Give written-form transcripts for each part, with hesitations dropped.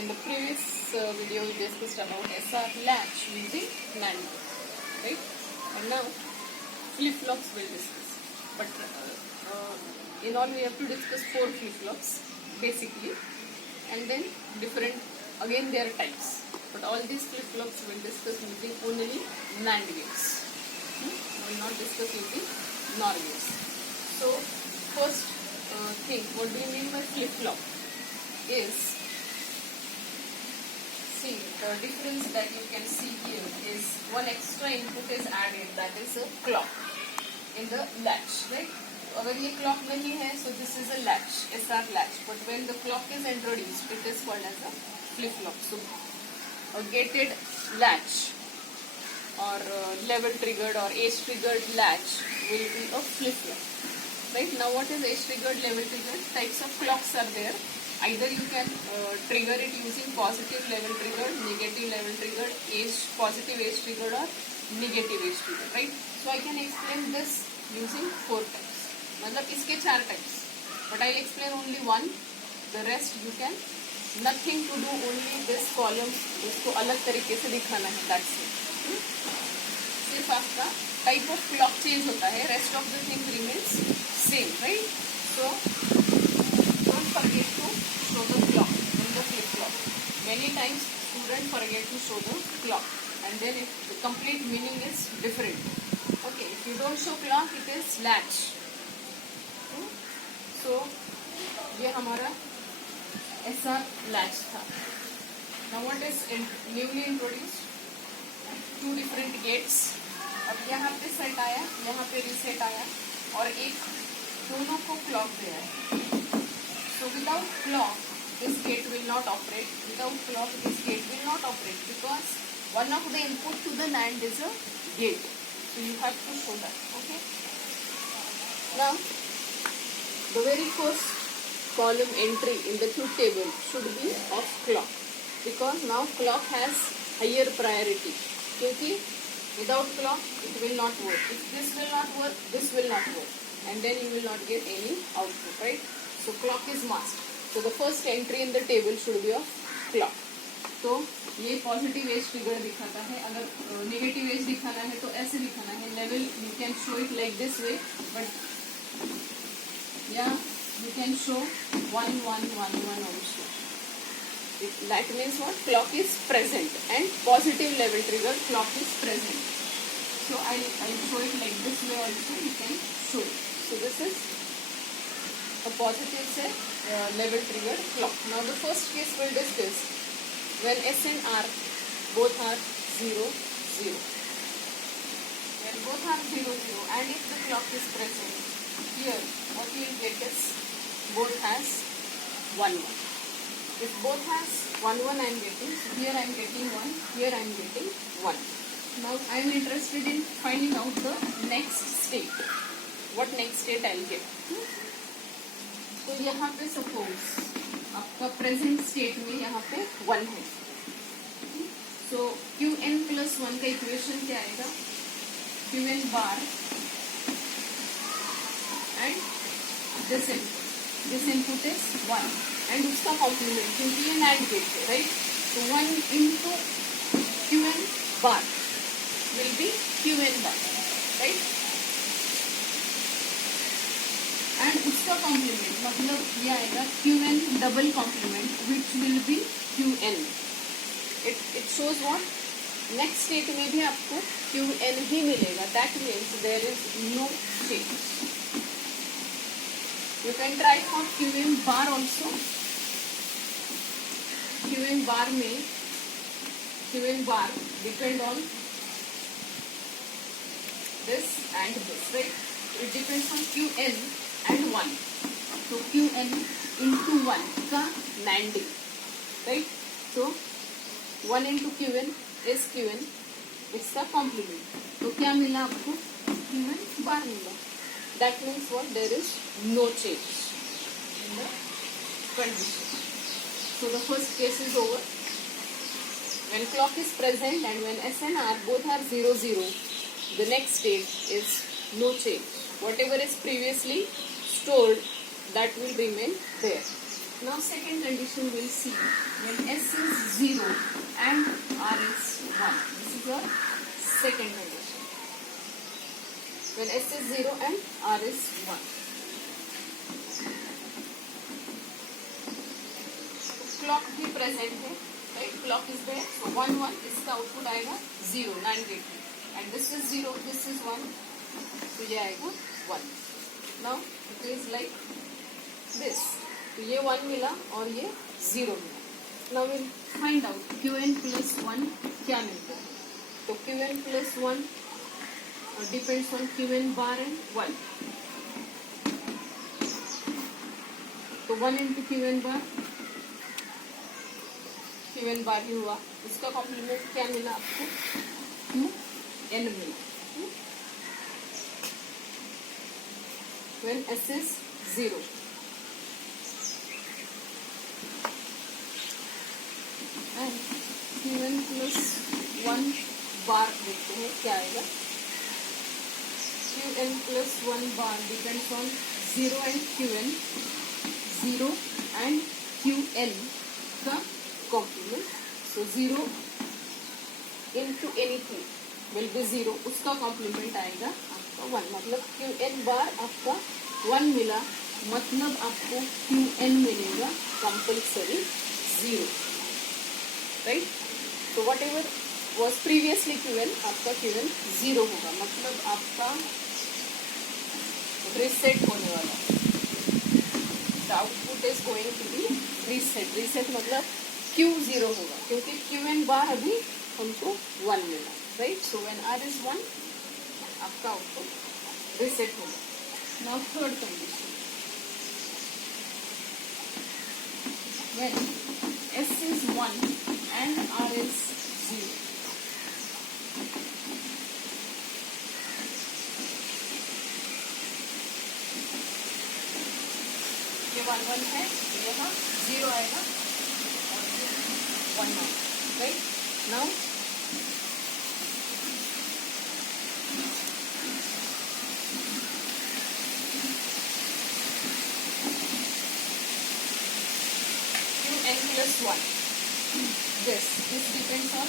in the previous video we discussed about SR latch using NAND gate, right? And now flip-flops we'll discuss. But in all we have to discuss 4 flip-flops basically, and then different, again there are types. But all these flip-flops we'll discuss using only NAND gates. We will not discuss using NOR gates. So first thing, what do you mean by flip-flop is, see, the difference that you can see here is one extra input is added, that is a clock in the latch, right? अगर ये clock नहीं है, so this is a latch, SR latch. But when the clock is introduced, it is called as a flip-flop. So a gated latch or level triggered or age triggered latch will be a flip-flop. Right now, what is age triggered, level triggered? Types of clocks are there. Either you can trigger it using positive level triggered, negative level triggered, positive age triggered or negative age triggered, right? So I can explain this using 4 types. मतलब इसके 4 types. But I'll explain only one. The rest you can nothing to do, only this column इसको अलग तरीके से दिखाना है. That's it. सिर्फ आपका type of clock change होता है. Rest of the thing remains same, right? So don't forget to show the clock in the flip-flop. Many times students forget to show the clock, and then the complete meaning is different. Okay, if you don't show clock, it is latch. So ये हमारा SR latch था. Now what is newly introduced? 2 different gates. अब यहाँ पे set आया, यहाँ पे reset आया, और एक दोनों को क्लॉक दिया है. So without clock, this gate will not operate. Without clock, this gate will not operate because one of the input to the NAND is a gate. So you have to show that. Okay. Now, the very first column entry in the truth table should be of clock, because now clock has higher priority. क्योंकि without clock it will not work. If this will not work, this will not work, and then you will not get any output, right? So clock is must. So the first entry in the table should be of clock. तो ये positive edge trigger दिखाता है. अगर negative as दिखाना है तो ऐसे दिखाना है. Level you can show it like this way, but या you can show 1 1 1 1 also. That means what? Clock is present, and positive level trigger clock is present. So I'll show it like this way also. You can show it. So this is a positive say level trigger clock. Now the first case we'll discuss when S and R both are 0 0. When both are 0 0, and if the clock is present, here what you will get is both has 1 1. If both has 1 1 I am getting, so here I am getting 1, here I am getting 1. Now I am interested in finding out the next state. What next state I will get? तो यहाँ पे suppose आपका present state में यहाँ पे 1 है. So Qn plus 1 का equation क्या आएगा? Qn bar and this input is 1 and उसका complement, क्योंकि ये NAND gate है, right? So 1 into Qn bar will be Qn bar, right? And उसका complement मतलब ये आएगा Qn double complement, which will be Qn. It shows what? Next state में भी आपको Qn ही मिलेगा. That means there is no change. You can try for Qn bar also. Qn bar में Qn bar depend on this and this, right? It depends on Qn and 1. So Qn into 1 का NANDing, right? So 1 into Qn is Qn, इसका complement. तो क्या मिला आपको? Qn bar मिला. That means what? There is no change in the condition. So the first case is over. When clock is present and when S and R both are 0 0, the next state is no change. Whatever is previously stored, that will remain there. Now second condition we'll see. When S when S is 0 and R is 1. Clock भी present है, right, clock is there, सो 1 1, इसका output आएगा 0 NAND gate में, and this is 0, this is 1, तो ये आएगा 1. Now it is like this, तो ये 1 मिला और ये 0 मिला. Now will find out Qn plus 1 क्या मिलता है. तो Qn plus 1 depends on Qn bar and 1. तो 1 इंटू Qn बार, Qn बार ही हुआ, इसका कॉम्प्लीमेंट क्या मिला आपको, Qn मिला. When S is 0. And Qn plus 1 बार देखते हैं क्या आएगा. Qn plus 1 bar depends on 0 and Qn, 0 and Qn का complement. So 0 into anything will be 0, उसका कॉम्प्लीमेंट आएगा आपका 1. मतलब Qn बार आपका 1 मिला, मतलब आपको Qn मिलेगा कंपल्सरी 0, राइट. तो what ever was previously Qn, आपका Qn 0 होगा, मतलब आपका रीसेट होने वाला. The output is going to be reset. Reset मतलब Q 0 होगा, क्योंकि Qn बार अभी हमको 1 मिला, right. So when R is 1, आपका आउटपुट रीसेट होगा. Now third condition, when S is 1 and R is 0. ये 1 1 है, यहाँ 0 आएगा और 1 1, right. Now Qn plus 1, this depends on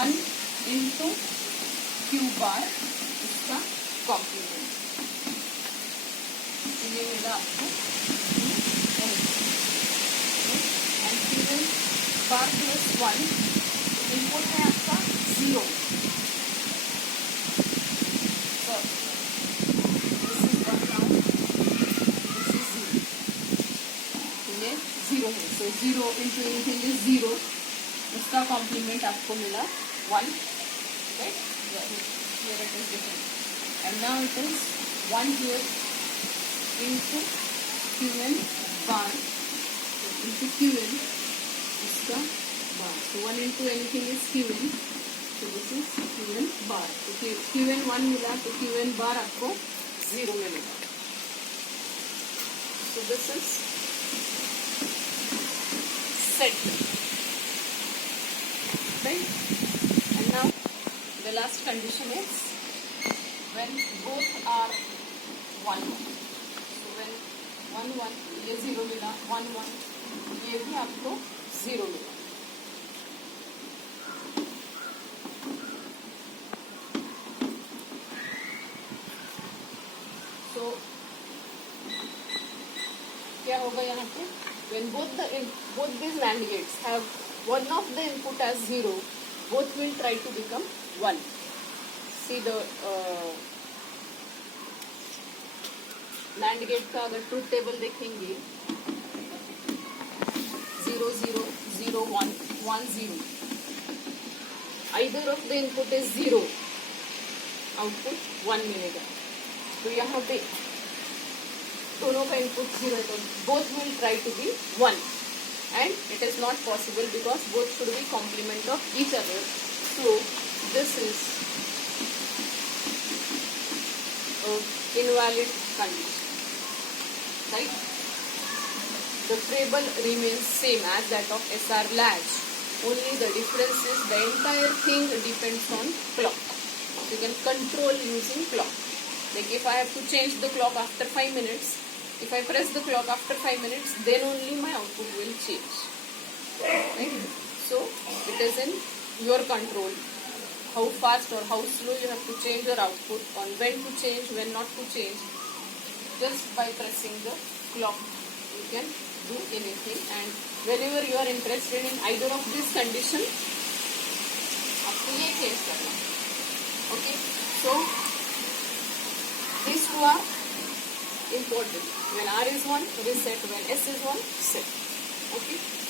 1 into Q bar, इसका कॉम्प्लीमेंट. ये मिला आपको Qn, and Qn bar plus 1, input है आपका 0. So this is 1 now, this is 0. तो ये 0 है, so 0 into anything is 0, उसका कॉम्प्लीमेंट आपको मिला 1, right. Here it is different, and now it is 1 here into Qn bar, into Qn, इसका bar. So 1 into anything is Qn, so this is Qn bar. तो Qn 1 मिला, तो Qn bar आपको 0 मिलेगा. So this is set, right. And now the last condition is when both are 1 1. So when 1 1, ये 0 मिला, 1 1, ये भी आपको 0 मिला. So क्या होगा यहाँ पे, when both these NAND gates have one of the input as 0, both will try to become 1. See the NAND gate का अगर ट्रूथ टेबल देखेंगे, 0 0 0 1 1 0, either of the input is 0, output 1 मिलेगा. तो यहाँ पे दोनों का इनपुट 0 है, तो both will try to be 1, and it is not possible because both should be complement of each other. So this is an invalid condition, right. The table remains same as that of SR latch, only the difference is the entire thing depends on clock. You can control using clock. Like if I have to change the clock after 5 minutes, if I press the clock after 5 minutes, then only my output will change, right. So it is in your control how fast or how slow you have to change your output, on when to change, when not to change. Just by pressing the clock you can do anything, and whenever you are interested in either of this condition आपको ये change करना. Okay, so these two are important. When R is 1, reset. When S is 1, set. Okay.